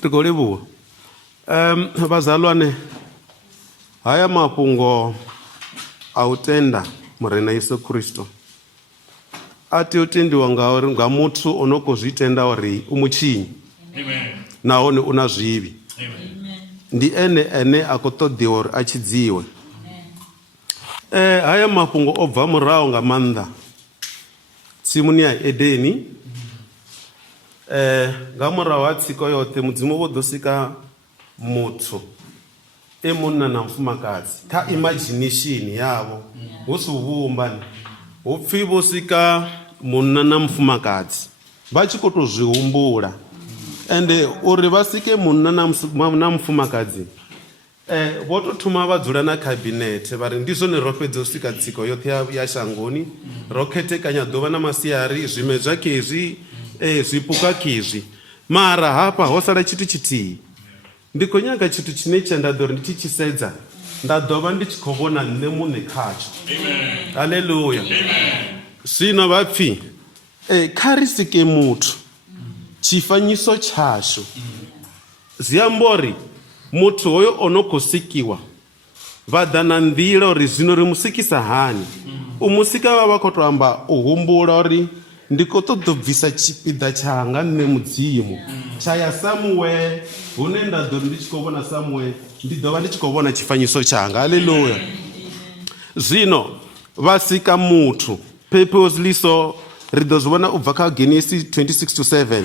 Ṱ𝐴 vhazalwane, haya mafhungo a u tenda Murena Yesu Kristo a tea u tendiwa nga muthu o no khou zwi tenda uri u mutshinyi nahone u na zwivhi. Ndi ene a khou ṱoḓiwa uri a tshidziwe. Haya mafhungo o bva murahu nga maanḓa tsimuni ya Edeni. Nga murahu ha tsiko yoṱhe Mudzimu vho ḓo sika muthu munna na mufumakadzi kha imagination yavho, hu si uvhumba, hu pfhi vho sika munna na mufumakadzi vha tshi khou tou zwi humbula. Ende uri vha sike munna na mufumakadzi vho tou thoma vha dzula na khabinethe vha ri ndi zwone ro fhedza u sika tsiko yoṱhe ya shangoni, ro khethekanya ḓuvha na masiari, zwimedzwa khezwi, zwipuka khezwi, mara hafha ho sala tshithu tshithihi. Ndi khou nyaga tshithu tshine tsha nda ḓo ri ndi tshi tshisedza nda ḓo vha ndi tshi khou vhona nṋe muṋe khatsho. Haleluya. Zwino vha pfhi kha ri sike muthu tshifanyiso tshashu, zwi amba uri muthu hoyo o no khou sikiwa vha ḓa na nḓila uri zwino ri musikisa hani. U musika vha vha khou tou amba u humbula uri ndi khou ṱoḓa u bvisa tshipiḓa tshanga nṋe Mudzimu tsha ya Samuel, hune nda ḓo ri ndi tshi khou vhona Samuel ndi ḓo vha ndi tshi khou vhona tshifanyiso tshanga. Haleluya. Zwino vha sika muthu purposely, so ri ḓo zwi vhona u bva kha Genesis 26:7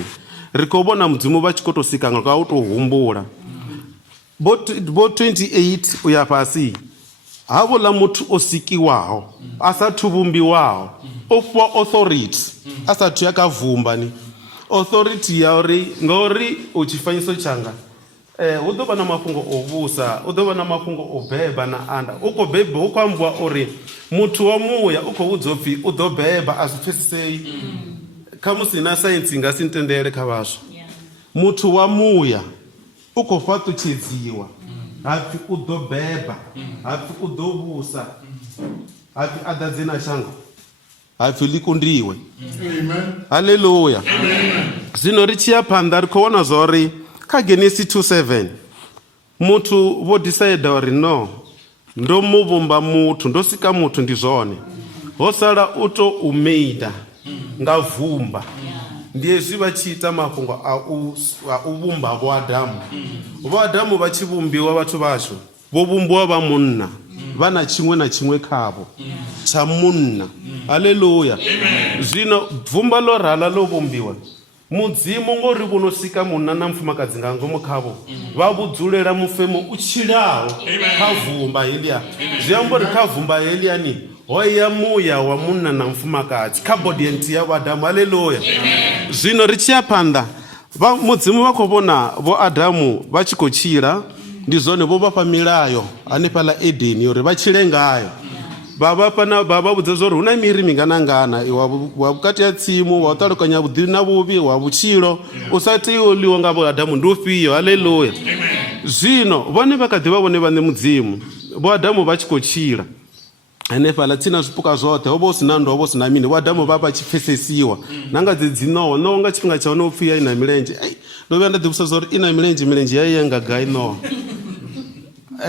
ri khou vhona Mudzimu vha tshi khou tou sika nga u tou humbula. Bo 28 uya fhasi havhoḽa muthu o sikiwaho a sathu vhumbiwaho o fhiwa authority a sathu ya kha vumbani, authority ya uri ngauri u tshifanyiso tshanga hu ḓo vha na mafhungo o vhusa, hu ḓo vha na mafhungo o beba na anda. U khou beba hu khou ambiwa uri muthu wa muya u khou vhudzwa upfhi u ḓo beba, a zwi pfhesesei. Kha musi na saintsi nga si ntendele kha vhaswa. Muthu wa muya u khou fhaṱutshedziwa, hapfi u ḓo beba, hapfi u ḓo vhusa, hapfi a ḓadze na shango, hapfi ḽi kundiwe. Haleluya. Zwino ri tshi ya phanḓa ri khou vhona zwa uri kha Genesis 2:7 muthu vho decide uri no, ndo muvhumba muthu, ndo sika muthu, ndi zwone ho sala u to u meida nga vumba. Ndi hezwi vha tshi ita mafhungo a u vhumba vho Adamu. Vho Adamu vha tshi vhumbiwa vhathu vhashu vho vhumbiwa vha munna, vha na tshiṅwe na tshiṅwe khavho tsha munna. Haleluya. Zwino vumba ḽo rala ḽo vhumbiwa, Mudzimu ngori vhono sika munna na mufumakadzi nga ngomu khavho vha vhudzulela mufemo u tshilaho kha vumba heḽia. Zwi amba uri kha vumba heḽiani ho ya muya wa munna na mufumakadzi kha body ya Adamu. Haleluya. Zwino ri tshi ya phanḓa Mudzimu vha khou vhona vho Adamu vha tshi khou tshila, ndi zwone vho vhafha milayo hanefhaḽa Edeni uri vha tshile ngayo. Vha vha vhudza zwa uri hu na miri mingana wa vhukati ha tsimu, wa u ṱalukanya vhuḓi na vhuvhi, wa vhutshilo u sa tea u ḽiwa nga vho Adamu ndi ufhio. Haleluya. Zwino vhone vha kha ḓi vha vhone vhaṋe Mudzimu, vho Adamu vha tshi khou tshila hanefhaḽa tsini na zwipuka zwoṱhe, ho vha hu si na ndo, ho vha hu si na mini. Vho Adamu vha vha tshi pfesesiwa na nga dzi Nowa. Nowa nga tshifhinga tsha hone u pfhi ya i na milenzhe. Ndo vhuya nda ḓivhusa zwa uri i na milenzhe ya nga gai Nowa.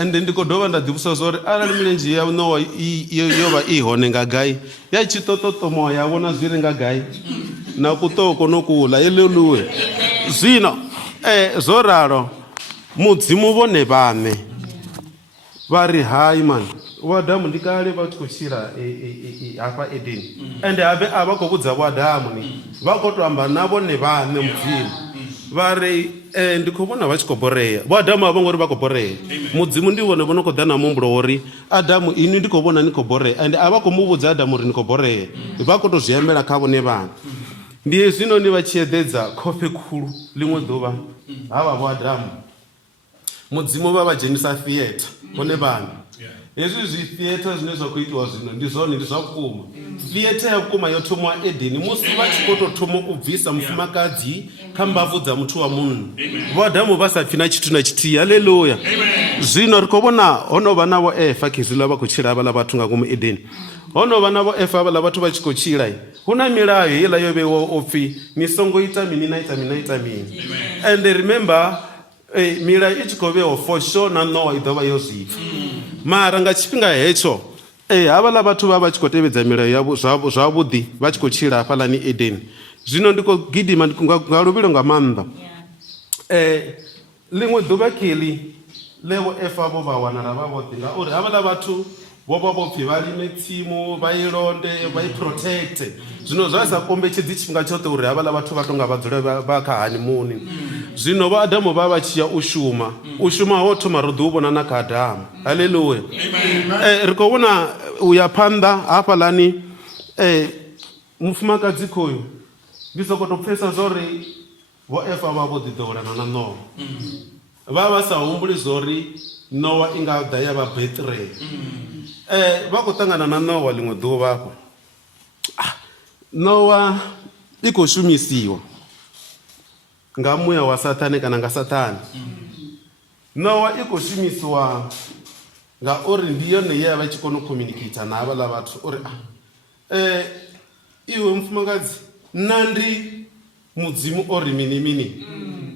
Ende ndi khou dovha nda ḓivhusa zwa uri arali milenzhe ya Nowa yo vha i hone nga gai, ya tshi ṱoṱoṱomowa ya vhona zwi ri nga gai na kuṱoko no kuḽa. Haleluya. Zwino zwo ralo Mudzimu vhone vhaṋe vha ri hai man, vho Adamu ndi kale vha tshi khou tshila hafha Edeni. Ende a vha khou vhudza vho Adamu vha khou tou amba na vhone vhaṋe Mudzimu vha ri ndi khou vhona vha tshi khou borea. Vho Adamu a vho ngori vha khou borea. Mudzimu ndi vhone vho no khou ḓa na muhumbulo uri Adamu ini ndi khou vhona ni khou borea. Ende a vha khou muvhudza Adamu uri ni khou borea, vha khou tou zwi ambela kha vhone vhaṋe. Ndi zwino ni vha tshi eḓedza khofhe khulu ḽiṅwe ḓuvha havha vho Adamu, Mudzimu vha dzhenisa theatre vhone vhaṋe. Hezwi zwi theatre zwine zwa khou itiwa zwino ndi zwone, ndi zwa vhukuma. Theatre ya vhukuma yo thomiwa Edeni musi vha tshi khou tou thoma u bvisa mufumakadzi kha mbavu dza muthu wa munna. Vho Adamu vha sa pfi na tshithu na tshithihi. Haleluya. Zwino ri khou vhona ho no vha na vho Efa khezwiḽa vha khou tshila havhaḽa vhathu nga ngomu Edeni. Ho no vha na vho Efa havhaḽa vhathu vha tshi khou tshila, hu na milayo heiḽa yo vheiwa o pfhi ni songo ita mini na ita mini na ita mini. And remember milayo i tshi khou vhewa for sure na Noah i ḓovha yo zwipfa. Mara nga tshifhinga hetsho havhaḽa vhathu vha tshi khou tevhedza milayo yavho zwavhuḓi vha tshi khou tshila hafhaḽani Eden. Zwino ndi khou gidima nga luvhilo nga maanḓa. Ḽiṅwe ḓuvha Kheḽi ḽe vho Efa vho vha wanala vha vhoṱhe ngauri havhaḽa vhathu vho vha vho pfhi vha lime tsimu vha i londe vha i protecte. Zwino zwa sa kombetshedzi tshifhinga tshoṱhe uri havhaḽa vhathu vha tonga vha dzule vha kha honeymoon. Zwino vha Adamu vha tshi ya u shuma ho thoma ro ḓi u vhona na kha Adamu. Haleluya. Ri khou vhona u ya phanḓa hafhaḽani mufumakadzi khoyu ndi sokou tou pfhesa zwori vho Efa vha vho ḓi ḓowelana na Noah. Vha sa humbuli zwori Noah i nga ḓa ya vha Bethlehem. Vha khou ṱangana na Noah ḽiṅwe ḓuvha hafho. Noah i khou shumisiwa nga muya wa Saṱhane kana nga Saṱhane. Noah i khou shumisiwa ngauri ndi yone ye vha tshi kona u communicate na havhaḽa vhathu uri iwe mufumakadzi nandi Mudzimu ori mini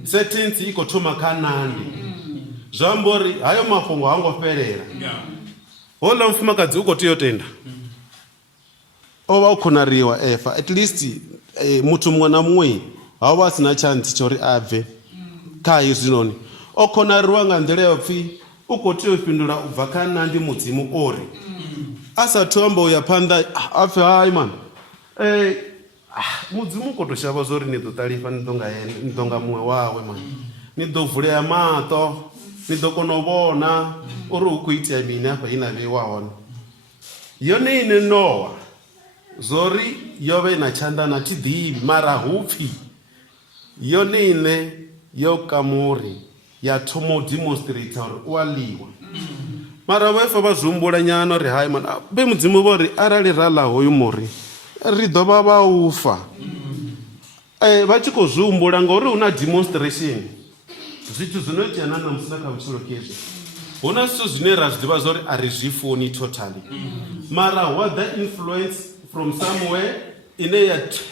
sentence i khou thoma kha nandi. Zwi amba uri hayo mafhungo ha ngo fhelela. Hoḽa mufumakadzi u khou tea u tenda. O vha o khonariwa Efa at least muthu muṅwe na muṅwe ha vha sina chance tsha uri a bve kha hezwinoni. O khonariwa nga nḓila ya upfhi u khou tea u fhindula u bva kha nandi Mudzimu ori a sathu amba u ya phanḓa a pfhi hayi man Mudzimu u khou tou shavha zwori ni ḓo ṱalifa ni ḓo nga muṅwe wawe man. Ni ḓo vulea maṱo ni ḓo kona u vhona uri hu khou itea mini hafha i na vheiwa hone. Yone ine Noah zwori yo vha i na tshanḓa na thi ḓivhi mara hupfhi yone ine yo kamuri ya thoma u demonstrate uri u a ḽiwa. Mara vho Efa vha zhumbula nyana uri hayi man be Mudzimu vho ri arali ra ḽa hoyu muri ri ḓo vha vha u fa. Vha tshi khou zhumbula ngauri hu na demonstration zwithu zwino itea na namusi na kha vhutshilo kezwo. Hu na zwithu zwine ra zwi ḓivha zwori a ri zwi funi totally. Mara what the influence from somewhere ine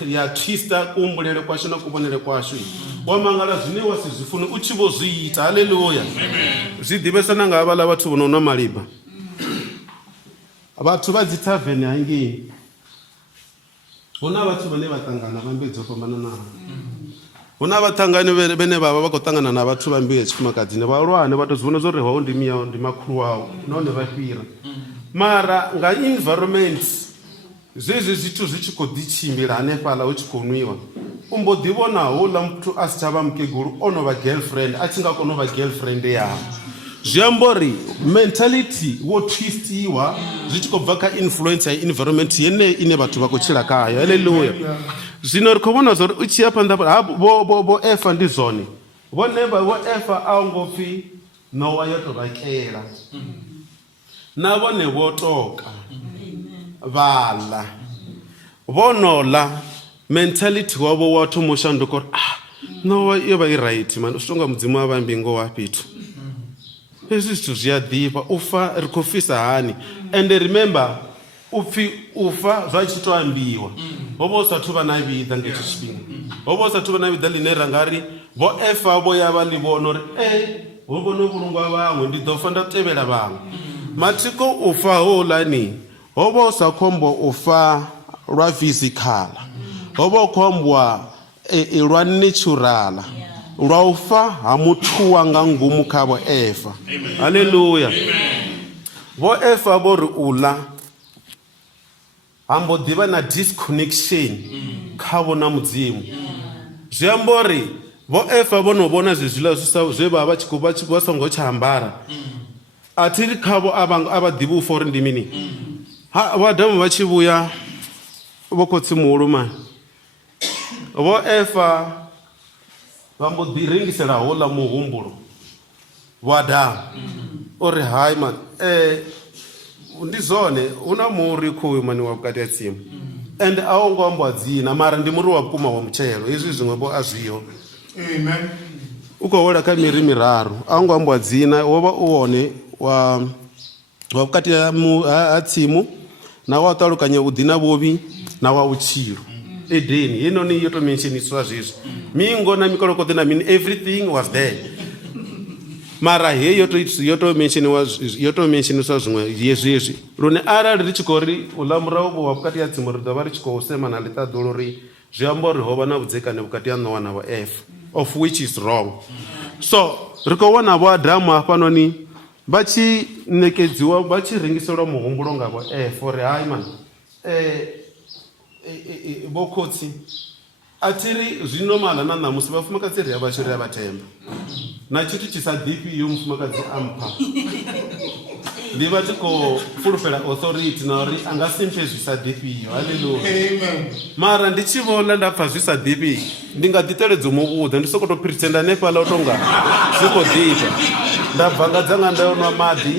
ya twista kuhumbulele kwashu na kuvhonele kwashu wa mangala zwine wa si zwi funi u tshi vho zwi ita. Haleluya. Zwi ḓivhesa na nga havhaḽa vhathu vho no nwa malibva. Vhathu vha dzi tavern hangei hu na vhathu vhane vha ṱangana vha mbeu dzo fhambananaho. Hu na vhaṱangani vhane vha vha khou ṱangana na vhathu vha mbeu ya tshifumakadzini vhahulwane vha tou zwi vhona zwori hoyu ndi miyaho ndi makhulu wao nahone vha fhira. Mara nga environment zwezwi zwithu zwi tshi khou ḓi tshimbila hanefhaḽa hu tshi khou nwiwa u mbo ḓi vhona houḽa muthu a si tsha vha mukegulu o no vha girlfriend a tshi nga kona u vha girlfriend yawe. Zwi amba uri mentality wo twistiwa zwi tshi khou bva kha influence ya environment yeneyi ine vhathu vha khou tshila khayo. Haleluya. Zwino ri khou vhona zwori u tshi ya phanḓa vho Efa ndi zwone vhone vho Efa a ngo pfhi Noah yo tou vhakela na vhone vho toka vhaḽa vho no ḽa mentality wavho wa thoma u shanduka uri Noah yo vha i right man u songa Mudzimu wa vha mbingo wa fhethu. Hezwi zwithu zwi a ḓifha u fa ri khou fisa hani and remember upfhi u fa zwa tshi tou ambiwa ho vha u sathu vha na vhiḓa nga hetsho tshifhinga. Ho vha u sathu vha na vhiḓa ḽine ra nga ri vho Efa vho ya vha ḽi vhona uri ho vho no vhulungwa vhaṅwe ndi ḓo fa nda tevhela vhaṅwe. Mathiko u fa houḽani ho vha u sa khombo u fa lwa physical ho vha u khou ambiwa lwa natural lwa u fa ha muthu wa nga ngomu kha vho Efa. Haleluya. Vho Efa vho ri u ḽa ha mbo ḓivha na disconnection kha vho na Mudzimu. Zwi amba uri vho Efa vho no vhona zwiḽa zwe vha tshi khou vha songo tsha ambara a thi khavho a vha ḓivhi u fa uri ndi mini. Vho Adamu vha tshi vhuya vho khotsi muhulu mani vho Efa vha mbo ḓi rengisela houḽa muhumbulo vho Adamu uri hayi man ndi zwone hu na muri khoyu mani wa vhukati ha tsimu and a wo ngo ambiwa dzina mara ndi muri wa vhukuma wa mutshelo hezwi zwiṅwevho a zwiho. Amen. U khou wela kha miri miraru a wo ngo ambiwa dzina wo vha u wone wa vhukati ha tsimu na wa ṱalukanya vhuḓi na vhuvhi na wa vhutshilo. Edeni yenoni yo tou mentioniswa zwezwo mingo na mikolokoḓe na mini everything was there. mara heyi yo to mentioniswa zwiṅwe yezwi lune arali ri tshi khou ri uḽa murahu vhuwa vhukati ha dzimu ri ḓo vha ri tshi khou sema na ḽiṱaḓulo uri zwi amba uri ho vha na vhudzekani vhukati ha Noa na vho F, of which is wrong. So ri khou vhona vho Adamu hafhanoni vha tshi ṋekedziwa vha tshi rengiselwa muhumbulo nga vho F uri hayi man vho khotsi a thi ri zwi normal na ṋamusi vhafumakadzi ri a vha tshi ri a vha themba na tshithu tshi sa ḓifhi yo mufumakadzi a mpha ndi vha ti khou fulufhela authority na uri a nga si mphe zwi sa ḓifhiyo. Haleluya. Mara ndi tshi vhona nda pfa zwi sa ḓifhi ndi nga ḓi teledza u muvhudza ndi sokou tou phiritsenda hanefhaḽa u tonga zwi khou ḓifha nda bva nga dzanga nda yo nwa maḓi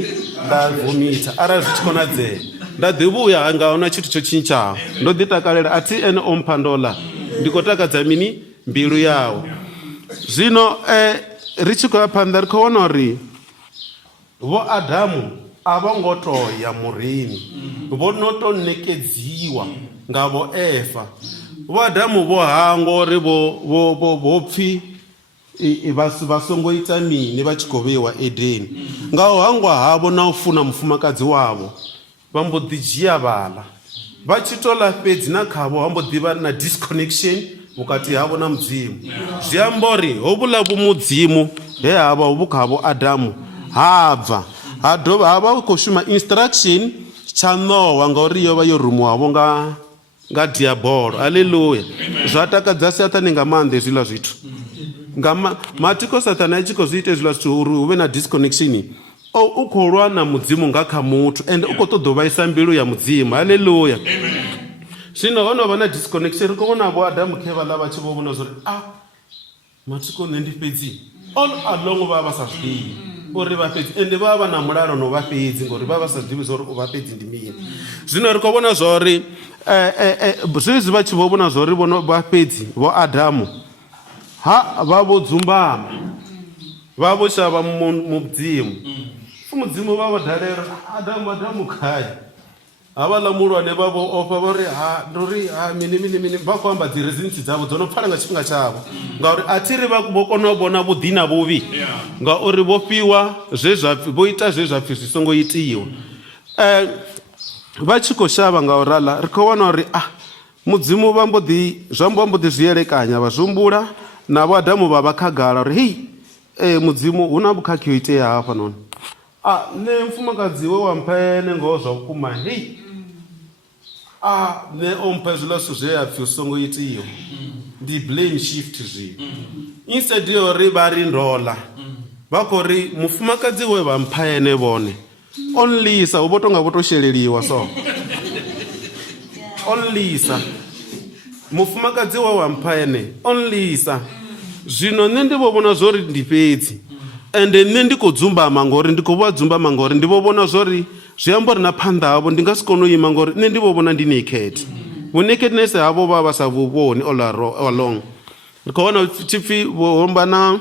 nda vomitha arali zwi tshi konadzea nda ḓi vhuya nga huna tshithu tsho tshintshaho ndo ḓi takalela a thi ene o mpha ndola ndi khou takadza mini mbilu yawo. Zwino ri tshi khou ya phanḓa ri khou vhona uri vho Adamu a vho ngo to ya murini vho no to ṋekedziwa nga vho Efa. Vho Adamu vho hangwa uri vho pfhi vha songo ita mini vha tshi khou vheiwa Edeni nga u hangwa havho na u funa mufumakadzi wavho vha mbo ḓi dzhia vhala vha tshi tola fhedzi na khavho ha mbo ḓi vha na disconnection vhukati havho na Mudzimu. Zwi amba uri hovhuḽa vhu Mudzimu he havha hu khavho Adamu ha bva ha dovha ha vha khou shuma instruction tsha Noa ngauri yo vha yo rumiwavho nga diabolo. Haleluya. Zwa takadza Saṱhane nga maanḓa hezwiḽa zwithu nga matiko Saṱhane a tshi khou zwi ita hezwiḽa zwithu uri hu vhe na disconnection u khou lwa na Mudzimu nga kha muthu and u khou ṱoḓa u vhaisa mbilu ya Mudzimu. Haleluya. Zwino ho no vha na disconnection ri khou vhona vho Adamu khevala vha tshi vho vhona zwa uri matsiko nṋe ndi fhedzi all along vha vha sa zwiḓivhi uri vha fhedzi ende vha vha na mulalo no vha fhedzi ngori vha vha sa ḓivhi zwa uri u vha fhedzi ndi mini. Zwino ri khou vhona zwa uri zwezwi vha tshi vho vhona zwa uri vha fhedzi vho Adamu vha vho dzumbama vha vho shavha Mudzimu. Mudzimu vha vho dalela Adamu khai havhaḽa muhulwane vha vho ofha vha ri ndori mini vha khou amba dzi reasons dzavho dzo no pfhala nga tshifhinga tshavho ngauri a thi ri vho kona u vhona vhuḓi na vhuvhi ngauri vho fhiwa vho ita zwe zwa pfhi zwi songo itiwa. Vha tshi khou shavha nga uraḽa ri khou vhona uri Mudzimu vha mbo ḓi zwi elekanya vha zhumbula na vho Adamu vha vha khagala uri hei Mudzimu hu na vhukhakhi ho itea hafhanoni nṋe mufumakadzi we wa mpha ene ngoho zwa vhukuma hei nṋe o mpha hezwiḽa zwithu zwe ya pfhi u songo itiwa ndi blame shift zwino instead yo ri vha ri ndola vha khou ri mufumakadzi we vha mpha ene vhone onlisa hu vho tonga vho to sheleliwa so onlisa mufumakadzi we wa mpha ene onlisa. Zwino nṋe ndi vho vhona zwo ri ndi fhedzi ende nṋe ndi khou dzumbama ngori ndi khou vha dzumbama ngori ndi vho vhona zwo ri zwi amba uri na phanḓa havho ndi nga si kone u ima ngori nṋe ndi vho vhona ndi naked. Vhu nakedness havho vha vha sa vhuvhoni all along. Ri khou vhona tshipfi vho vha na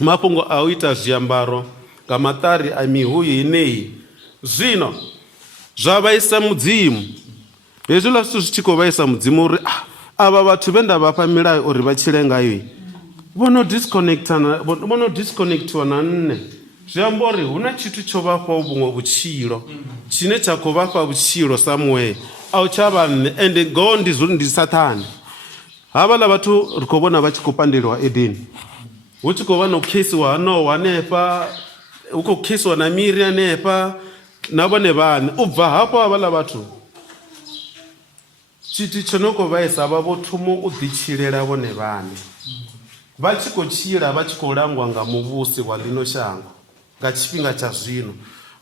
mafhungo a u ita zwiambaro nga maṱari a mihuyu yeneyi. Zwino zwa vhaisa Mudzimu hezwiḽa zwithu zwi tshi khou vhaisa Mudzimu uri avha vhathu vhe nda vhafha milayo uri vha tshile ngayo vho no disconnectiwa na nne. Zwi amba uri hu na tshithu tsho vhafha vhuṅwe vhutshilo tshine tsha khou vhafha vhutshilo somewhere a u tsha vha nne ende ngoho ndi Saṱhane. Havhaḽa vhathu ri khou vhona vha tshi khou pandeliwa Edeni hu tshi khou vha na u khesiwa ha Noa hanefha hu khou khesiwa na miri hanefha na vhone vhaṋe. U bva hafho havhaḽa vhathu tshithu tsho no khou vhaisa vha vho thoma u ḓitshilela vhone vhaṋe vha tshi khou tshila vha tshi khou langwa nga muvhusi wa ḽino shango nga tshifhinga tsha zwino.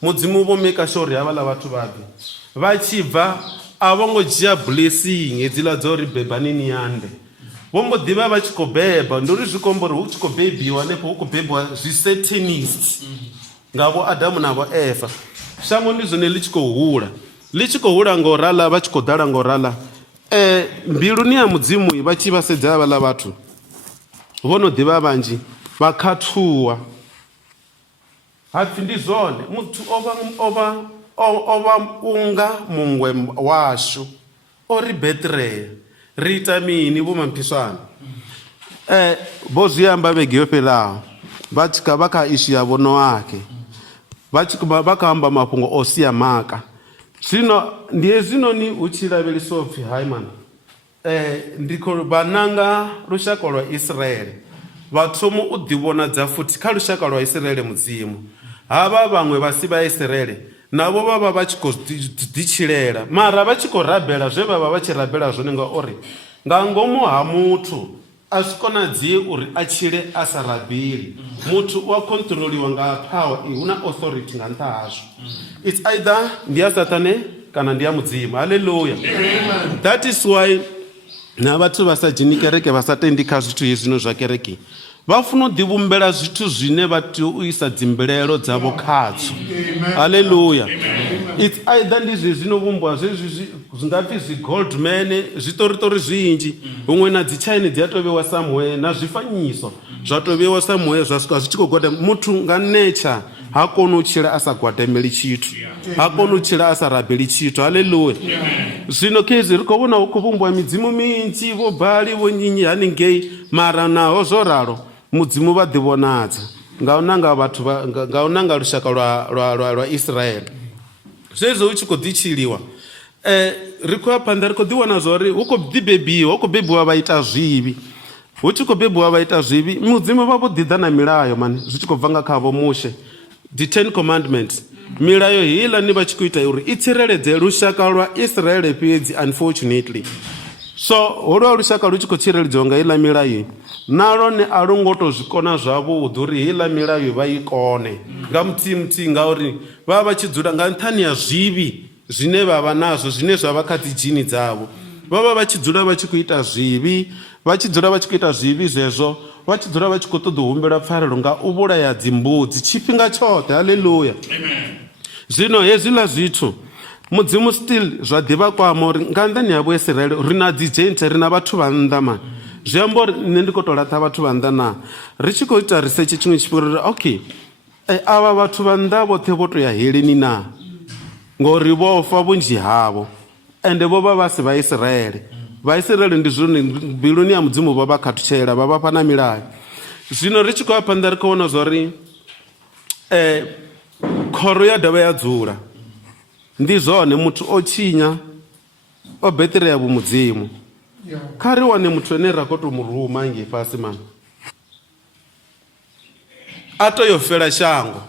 Mudzimu vho make sure uri havhaḽa vhathu vha tshi bva a vho ngo dzhia blessing hedziḽa dzo ri bebani ni yande vho mbo ḓivha vha tshi khou beba ndi uri zwi khombo uri hu tshi khou bebiwa hanefho hu khou bebiwa zwi-Satanists nga vho Adamu na vho Efa. Shango ndi zwone ḽi tshi khou hula nga uraḽa vha tshi khou ḓala nga uraḽa mbiluni ya Mudzimu vha tshi vha sedza havhaḽa vhathu vho no ḓivha vhanzhi vha khathuwa hapfi ndi zwone muthu o vha unga muṅwe washu o ri betraya ri ita mini vho mamphiswana vho zwi amba vhege yo fhelaho vha kha ishu ya vhono wake vha kha amba mafhungo o sia maka. Zwino ndi hezwinoni hu tshi lavheleswa upfhi hai man ndi khou vhananga lushaka lwa Israele vha thoma u ḓivhonadza futhi kha lushaka lwa Israele Mudzimu. Havha vhaṅwe vha si vha Israele navho vha tshi khou ḓitshilela mara vha tshi khou rabela zwe vha tshi rabela zwone ngauri nga ngomu ha muthu a zwi konadzei uri a tshile a sa rabeli. Muthu u a controliwa nga power hu na authority nga nṱha hazwo. It's either ndi ya Saṱane kana ndi ya Mudzimu. Hallelujah. That is why na vhathu vha sa dzheni kereke vha sa tendi kha zwithu hezwino zwa kereke vha funa u ḓivhumbela zwithu zwine vha tea u isa dzimbilelo dzavho khadzo. Hallelujah. It's either ndi zwino vhumbiwa zwezwi zwingapfi zwi goldman zwiṱoriṱori zwinzhi huṅwe na dzi chaini dzi a to vhewa somewhere na zwifanyiso zwa to vhewa somewhere zwa swika zwi tshi khou gwada muthu nga nature ha koni u tshila a sa gwadameli tshithu ha koni u tshila a sa rabeli tshithu. Hallelujah. Zwino khezwi ri khou vhona hu khou vhumbiwa midzimu minzhi vho bali vho nyinyi haningei mara naho zwo ralo Mudzimu vha ḓivhonadza nga u nanga vhathu nga u nanga lushaka lwa Israele. Zwezwo hu tshi khou ḓitshiliwa ri khou ya phanḓa ri khou ḓiwana zwori hu khou ḓibebiwa hu khou bebiwa vha ita zwivhi. Hu tshi khou bebiwa vha ita zwivhi Mudzimu vha vho ḓiḓa na milayo mani zwi tshi khou bva nga khavho mushe the 10 commandments. Milayo heiḽani vha tshi khou ita uri i tsireledze lushaka lwa Israele fhedzi unfortunately. So holwa lushaka lu tshi khou tsireledziwa nga heiḽa milayo na lone a lu ngo to zwi kona zwavhuḓi uri heiḽa milayo vha i kone nga muthihi ngauri vha tshi dzula nga nṱhani ya zwivhi zwine vha vha nazwo zwine zwa vha kha dzi dzhini dzavho. Vha tshi dzula vha tshi khou ita zwivhi vha tshi dzula vha tshi khou ita zwivhi zwezwo vha tshi dzula vha tshi khou ṱoḓa u humbela pfarelo nga u vhulaya dzimbudzi tshifhinga tshoṱhe. Hallelujah. Zwino hezwiḽa zwithu Mudzimu still zwa ḓivha kwama uri nga nnḓani ha vho Israele ri na dzi gente ri na vhathu vha nnḓa mani zwi amba uri nṋe ndi khou tou laṱa vhathu vha nnḓa na ri tshi khou ita research tshiṅwe tshifhinga uri okay ava vhathu vha nnḓa vhoṱhe vho to ya heleni na ngori vho fa vhunzhi havho ende vho vha si vha Israele. Vha Israele ndi zwone mbiluni ya Mudzimu vha khathutshela vha vha na milayo. Zwino ri tshi khou ya phanḓa ri khou vhona zwori khoro ya dovha ya dzula ndi zwone muthu o tshinya o beṱireya vhu Mudzimu. Kha ri wane muthu ane ra khou tou muruma ngei fhasi mani a to yo fela shango.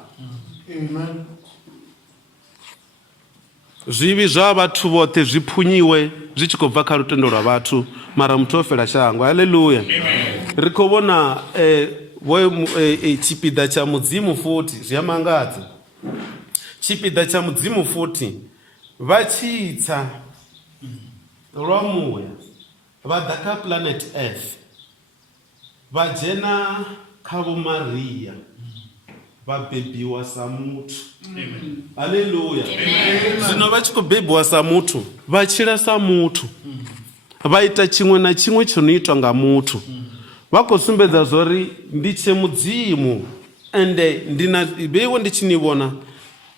Zwivhi zwa vhathu vhoṱhe zwi phunyiwe zwi tshi khou bva kha lutendo lwa vhathu mara muthu o fela shango. Hallelujah. Ri khou vhona tshipiḓa tsha Mudzimu futhi zwi a mangadza. Tshipiḓa tsha Mudzimu futhi vha tshi tsa lwa muya vha ḓa kha planet Earth vha dzhena kha vho Maria vha bebiwa sa muthu. Hallelujah. Zwino vha tshi khou bebiwa sa muthu vha tshila sa muthu vha ita tshiṅwe na tshiṅwe tsho no itwa nga muthu. Vha khou sumbedza zwori ndi tshe Mudzimu ende ndi na vheiwe ndi tshi ni vhona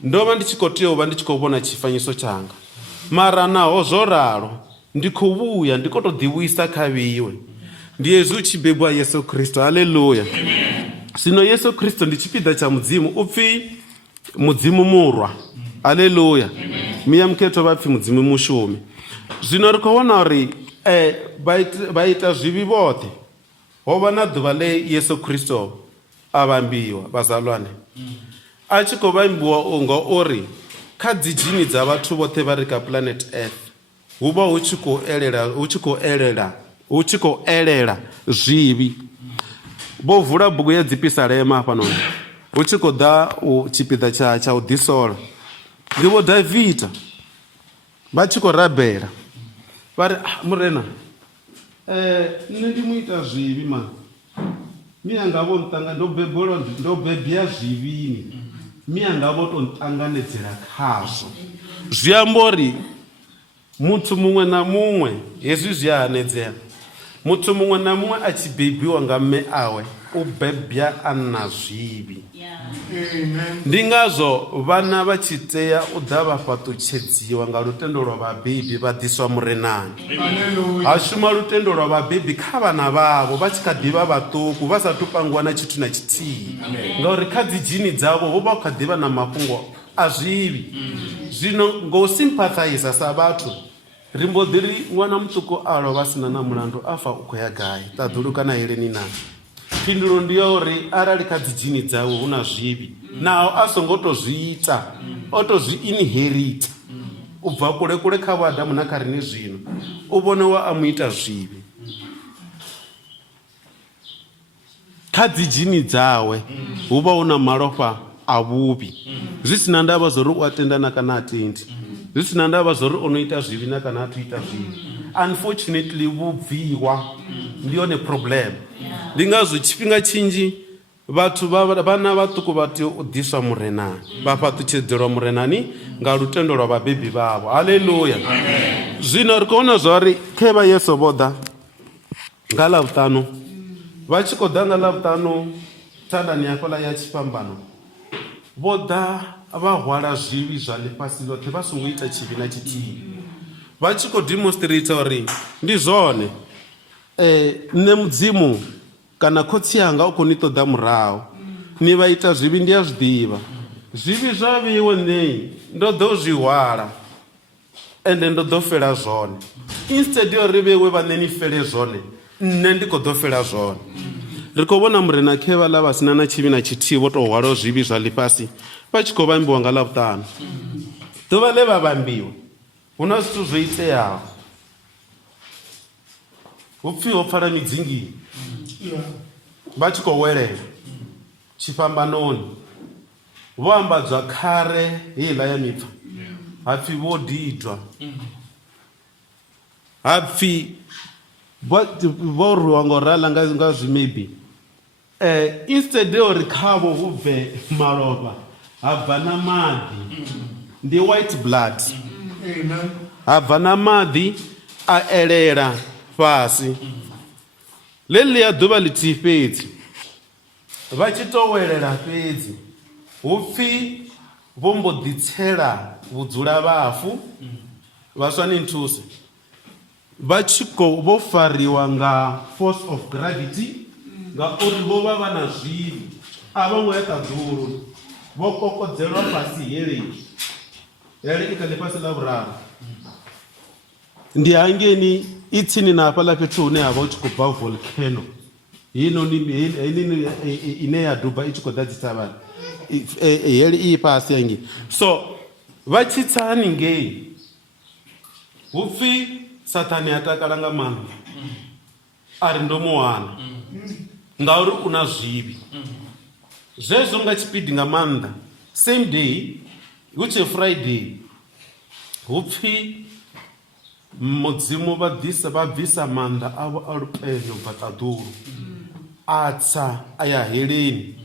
ndo vha ndi tshi khou tea u vha ndi tshi khou vhona tshifanyiso tshanga mara naho zwo ralo ndi khou vhuya ndi khou tou ḓivhuisa kha vhiwe. Ndi hezwi u tshi bebiwa Yesu Kristo. Hallelujah. Zwino Yesu Kristo ndi tshipiḓa tsha Mudzimu upfhi Mudzimu murwa. Hallelujah. Miya mukhetho vha pfhi Mudzimu mushumi. Zwino ri khou vhona uri vha ita zwivhi vhoṱhe ho vha na ḓuvha ḽe Yesu Kristo a vhambiwa vhazalwane a tshi khou vhambiwa ngauri kha dzi dzhini dza vhathu vhoṱhe vha ri kha planet Earth hu vha hu tshi khou elela zwivhi. Vho vula bugu ya dzipisalema hafhanoni hu tshi khou ḓa tshipiḓa tsha u ḓisola ndi vho Davida vha tshi khou rabela vha ri Murena nṋe ndi mu ita zwivhi mani miyanga vho nṱanga ndo bebya zwivhini miyanga vho to nṱanganedzela khazwo. Zwi amba uri muthu muṅwe na muṅwe hezwi zwi a hanedzea muthu muṅwe na muṅwe a tshi bebiwa nga mme awe u bebya a na zwivhi. Ndi ngazwo vhana vha tshi tea u ḓa vha fhaṱutshedziwa nga lutendo lwa vhabebi vha ḓiswa murenani. Ha shuma lutendo lwa vhabebi kha vhana vhavho vha tshi kha ḓivha vhaṱuku vha sathu pangiwa na tshithu na tshithihi, ngauri kha dzi dzhini dzavho hu vha hu kha ḓivha na mafhungo a zwivhi. Zwino ngo sympathize sa vhathu ri mbo ḓi ri ṅwana muṱuku a lovha sina na mulandu a fa u khou ya gai, ṱaḓulu kana heleni na. Phindulo ndi ya uri arali kha dzi dzhini dzawe hu na zwivhi naho a songo to zwi ita, o to zwi inherita u bva kule kule kha vho Adamu na kha riṋe zwino, u vhone wa a mu ita zwivhi kha dzi dzhini dzawe. Hu vha hu na malofha a vhuvhi, zwi sina ndavha zwo ri u a tendana kana a tendi, zwi sina ndavha zwo ri o no ita zwivhi na kana a thu ita zwivhi. Unfortunately vhubviwa ndi yone problem. Ndi ngazwo tshifhinga tshinzhi vhathu vhana vhaṱuku vha tea u ḓiswa murenani, vha fhaṱutshedzelwa murenani nga lutendo lwa vhabebi vhavho. Haleluya. Zwino ri khou vhona zwa uri khe vha Yesu vho ḓa nga ḽavhuṱanu, vha tshi khou ḓa nga ḽavhuṱanu thandani hafhaḽa ya tshifhambano, vho ḓa vha hwala zwivhi zwa ḽifhasi ḽoṱhe vha songo ita tshivhi na tshithihi, vha tshi khou demonstrate uri ndi zwone nṋe Mudzimu kana khotsi yanga u khou ni ṱoḓa murahu, ni vha ita zwivhi ndi a zwiḓivha. Zwivhi zwa vheiwe nṋe ndo ḓo zwi hwala ende ndo ḓo fela zwone, instead ya uri vheiwe vhaṋe ni fele zwone nṋe ndi khou ḓo fela zwone. Ri khou vhona murena khevha ḽa vha sina na tshivhi na tshithihi vho tou hwalaho zwivhi zwa ḽifhasi vha tshi khou vhambiwa nga ḽavhuṱanu. Ḓuvha ḽe vha vhambiwa hu na zwithu zwo iteaho, hu pfhi ho pfala midzingini vha tshi khou welela tshifhambanoni, vho ambadzwa khare heiḽa ya mipfa, hapfi vho didwa, hapfi vho rwiwa ngo rala nga zwi maybe instead ya uri khavho hu bve malofha ha bva na maḓi, ndi white blood, ha bva na maḓi a elela fhasi. Ḽeḽi ya ḓuvha ḽithihi fhedzi vha tshi tou welela fhedzi, hu pfhi vho mbo ḓi tsela vhudzula vhafu vhaswa ni nthuse, vha tshi khou vho fariwa nga force of gravity, ngauri vho vha vha na zwivhi a vho ngo ya ṱaḓulu, vho kokodzelwa fhasi heleni i kha ḽifhasi ḽa vhuraru. Ndi hangeni i tsini na hafhaḽa fhethu hune ha vha hu tshi khou bva volcano heinoni ine ya duba i tshi khou ḓadzisa vhana heli i fhasi hangei. So vha tshi tsa haningei hu pfhi Saṱani a takala nga maanḓa, a ri ndo mu wana ngauri u na zwivhi zwezwo nga tshipidi nga maanḓa. Same day hu tshe Friday hu pfhi Mudzimu vha bvisa maanḓa avho a lupenyo bva ṱaḓulu, a tsa a ya heleni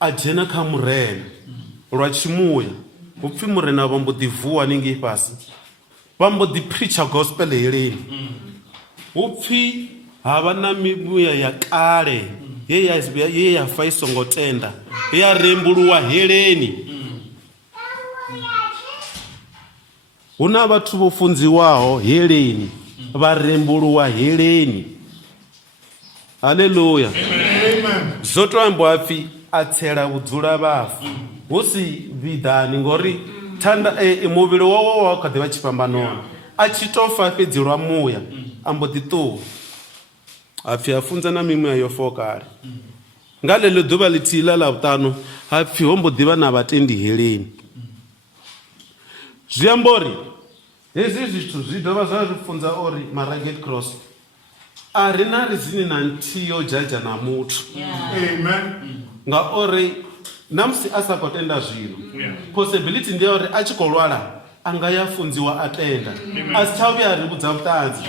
a dzhena kha murena lwa tshimuya. Hu pfhi murena vha mbo ḓi vuwa haningei fhasi, vha mbo ḓi preacher gospel heleni. Hu pfhi ha vha na mimuya ya kale ye ya fa i songo tenda, ya rembuluwa heleni. Hu na vhathu vho funziwaho heleni, vha rembuluwa heleni. Haleluya. Zwo to ambiwa pfhi a tsela vhudzula vhafu, hu si vhiḓani ngori thanda muvhili wawo wa kha ḓi vha tshifhambanoni, a tshi to fa fhedzi lwa muya a mbo ḓi ṱuwa, hapfi a funza na mimuya yo fokale. Nga ḽeḽo ḓuvha ḽithihi ḽa ḽavhuṱanu hapfi ho mbo ḓi vha na vhatendi heleni. Zwi amba uri hezwi zwithu zwi dovha zwa ri funza uri ma-Rugged Cross a ri na rizini na nthihi yo dzhadzha na muthu. Amen. Ngauri na musi a sa khou tenda zwino, possibility ndi ya uri a tshi khou lwala a nga ya funziwa a tenda, a si tsha vhuya ri vhudza vhuṱanzi.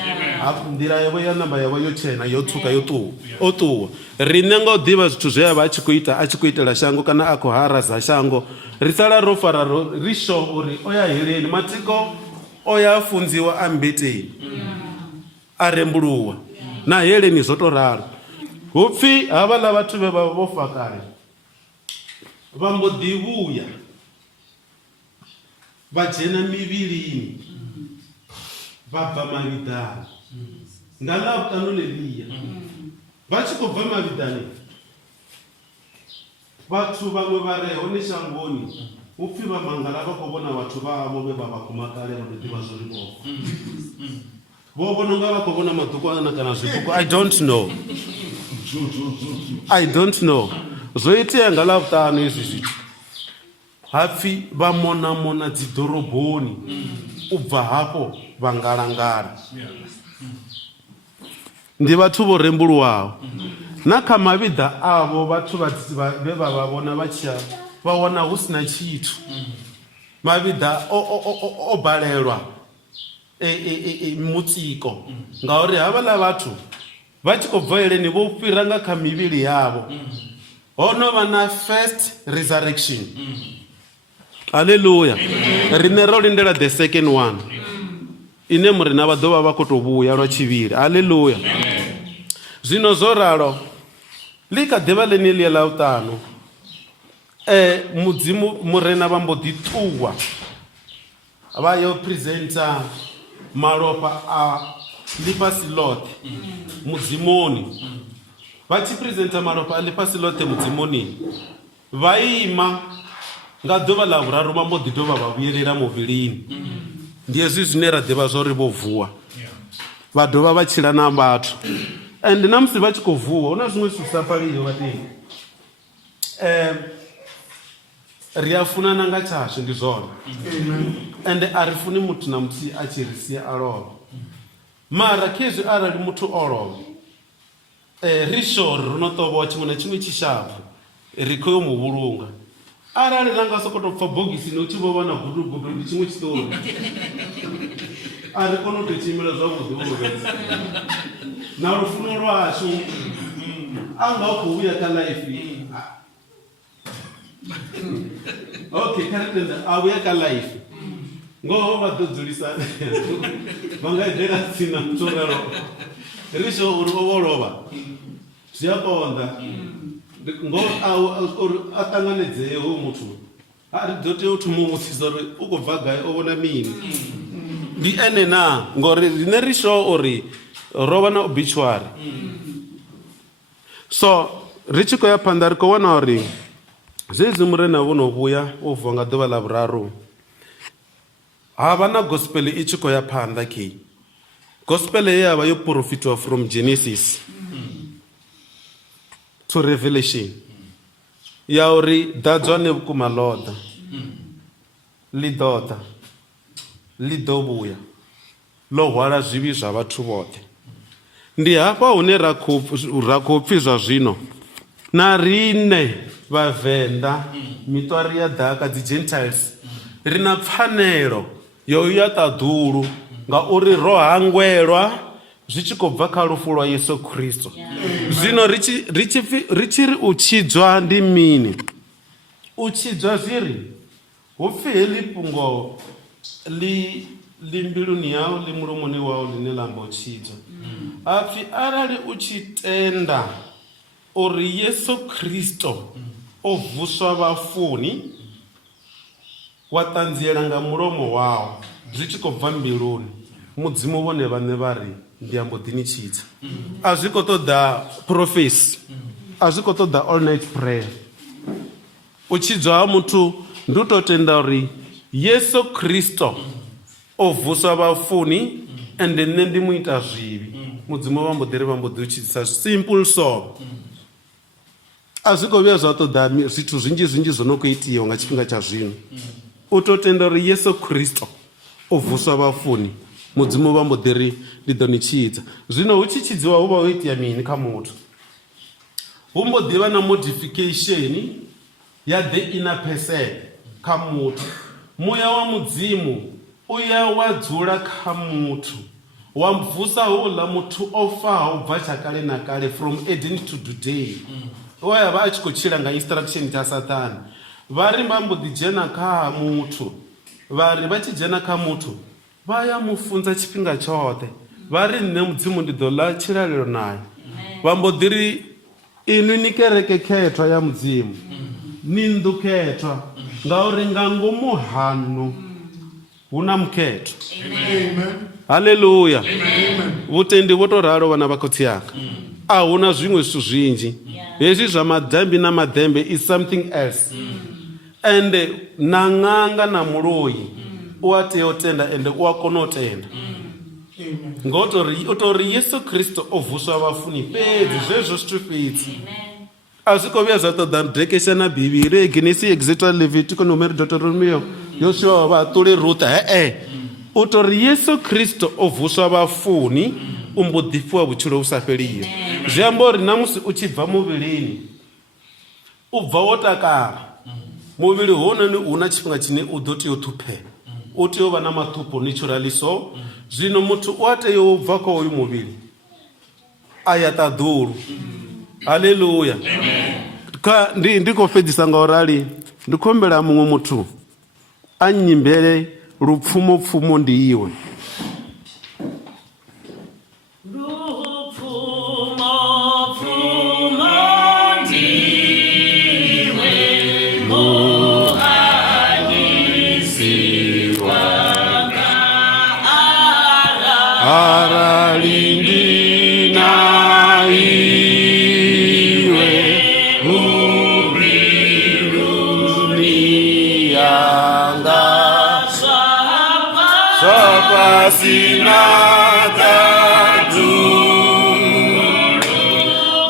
Nḓila yavho ya namba yavho yo tshena yo tsuka yo ṱuwa. Riṋe nga u ḓivha zwithu zwe a vha a tshi khou ita, a tshi khou itela shango kana a khou haraza shango, ri sala ro fara ri sure uri o ya heleni, matiko o ya funziwa a mbeteni, a rembuluwa na heleni zwo to ralo. hupfi havhaḽa vhathu vhe vha vho fa kale vha mbo ḓi vhuya vha dzhena mivhilini vha bva mavhidani nga ḽavhuṱanu ḽeḽiya vha tshi khou bva mavhidani vhathu vhaṅwe vha re hone shangoni upfi vha mangala vha khou vhona vhathu vhavho vhe vha vha guma kale vha ḓo ḓivha zwori vho vhona unga vha khou vhona maḓukwana kana zwipuku. I don't know zwo itea nga ḽavhuṱanu hezwi zwithu hapfi vha mona dzi ḓoroboni u bva hafho vha ngalangala. Ndi vhathu vho rembuluwaho na kha mavhiḓa avho vhathu vhe vha vha vhona vha tshiya vha wana hu sina tshithu. Mavhiḓa o balelwa mutsiko ngauri havhaḽa vhathu vha tshi khou bva eleni vho fhira nga kha mivhili yavho. Ho no vha na first resurrection. Haleluya. Rine ro lindela the second one ine murena vha ḓovha vha khou tou vhuya lwa tshivhili. Haleluya. Zwino zwo ralo ḽi kha ḓivha ḽeneḽiya ḽavhuṱanu mudzimu murena vha mbo ḓi ṱuwa vha yo presenta malofha a ḽifhasi ḽoṱhe mudzimuni. Vha tshi presenta malofha a ḽifhasi ḽoṱhe mudzimuni vha ima nga ḓuvha ḽa vhuraru vha mbo ḓi dovha vha vhuyelela muvhilini. Ndi hezwi zwine ra ḓivha zwori vho vuwa vha dovha vha tshila na vhathu. And na musi vha tshi khou vuwa hu na zwiṅwe zwithu sa pfaliho vhatengi. Ri a funana nga tshashu ndi zwone and a ri funi muthu na muthihi a tshi ri sia a lovha. Mara khezwi arali muthu o lovha ri shori ro no ṱovhowa tshiṅwe na tshiṅwe tshishavu ri khou yo mu vhulunga. Arali ra nga sokou tou pfa bogisini hu tshi vho vha na gudugudu ndi tshiṅwe tshiṱori a ri kone u tou tshimbila zwavhuḓi vhuluvhedza na lufuno lwashu a nga u khou vhuya kha laifi. Okay, kha ri tenda a vhuya kha laifi ngoho vha ḓo dzulisana vha nga eḓela tsini na muthu o ralo ri sho uri o vho lovha zwi a konḓa uri a ṱanganedzee hoyu muthu a ri ḓo tea u thoma u vhudzisa uri u khou bva gai o vhona mini ndi ene na ngori rine ri sho uri ro vha na obituary. So ri tshi khou ya phanḓa ri khou wana uri zwezwi murena vho no vhuya u vuwa nga ḓuvha ḽa vhuraru ha vha na gospel i tshi khou ya phanḓa khe gospel ye ya vha yo profitiwa from Genesis to Revelation ya uri ḓadzwane vhukuma ḽoḓa ḽi ḓoḓa ḽi ḓo vhuya ḽo hwala zwivhi zwa vhathu vhoṱhe. Ndi hafha hune ra khou pfhi zwa zwino na riṋe vhavenḓa mitwari ya ḓaka dzi Gentiles ri na pfanelo yo ya ṱaḓulu ngauri ro hangwelwa zwi tshi khou bva kha lufu lwa Yesu Kristo. Zwino ri tshi ri u tshidzwa ndi mini? U tshidzwa zwiri hupfi heḽi fhungo ḽi mbiluni yau ḽi mulomoni wau ḽine ḽa amba u tshidzwa. Hapfi arali u tshi tenda uri Yesu Kristo o vuswa vhafuni wa ṱanziela nga mulomo wao zwi tshi khou bva mbiluni mudzimu vhone vhaṋe vha ri ndi ambo ḓi ni tshidza. A zwi khou ṱoḓa prophecy, a zwi khou ṱoḓa all night prayer. U tshidzwa ha muthu ndi u tou tenda uri Yesu Kristo o vuswa vhafuni ende nṋe ndi mu ita zwivhi mudzimu vha mbo ḓi ri vha mbo ḓi u tshidzisa. Simple so a zwi khou vhuya zwa ṱoḓa zwithu zwinzhi zwo no khou itiwa nga tshifhinga tsha zwino. U tou tenda uri Yesu Kristo o vuswa vhafuni mudzimu vha mbo ḓi ri ndi ḓo ni tshidza. Zwino hu tshi tshidziwa hu vha ho itea mini kha muthu? Hu mbo ḓi vha na modification ya the inner person kha muthu. Muya wa mudzimu uya wa dzula kha muthu wa mvusa houḽa muthu o faho bva tsha kale na kale from Eden to today. Oya vha a tshi khou tshila nga instruction dza Saṱani. Vha ri vha mbo ḓi dzhena kha muthu vha ri vha tshi dzhena kha muthu vha ya mu funza tshifhinga tshoṱhe. Vha ri nṋe mudzimu ndi ḓo ḽa tshilalelo naye. Vha mbo ḓi ri inwi ni kereke khethwa ya Mudzimu, ni nnḓu khethwa, ngauri nga ngomu hanu huna mukhetho. Haleluya. Vhutendi vho to ralo vhana vha khotsi yanga. A huna zwiṅwe zwithu zwinzhi. Hezwi zwa madambi na madembe is something else. Ende na ṅanga na muloyi u a tea u tenda ende u a kona u tenda. U tori Yesu Kristo o vuswa vhafuni fhedzi zwezwo zwithu fhedzi. A zwi khou vhuya zwa ṱoḓa dekesha na Bivhili, Genesis, Exodus, Levitical, Numeri, Deuteronomy, Yoshua, vhaṱuli, Ruth. U tori Yesu Kristo o vuswa vhafuni u mbo ḓi fhiwa vhutshilo vhu sa fheliho. Zwi amba uri na musi u tshi bva muvhilini u bva wo takala. Muvhili hononi u na tshifhinga tshine u ḓo tea u ṱhuphela, u tea u vha na maṱhupho naturally. So zwino muthu u a tea u bva kha hoyu muvhili a ya ṱaḓulu. Haleluya. Ndi khou fhedzisa nga u rali, ndi khou humbela muṅwe muthu a nyimbele lupfumo pfumo ndi iwe. Arali ndi na iwe mbiluni yanga, swapa sina tatu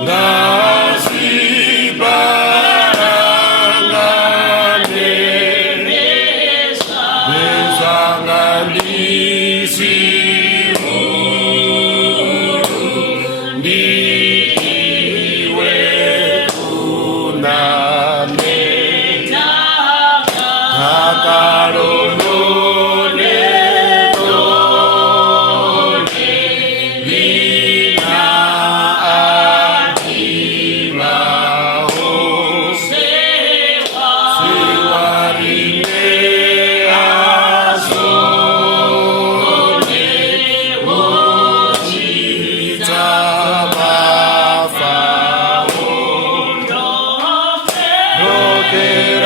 ngasiparangane besanga ndisi Okay.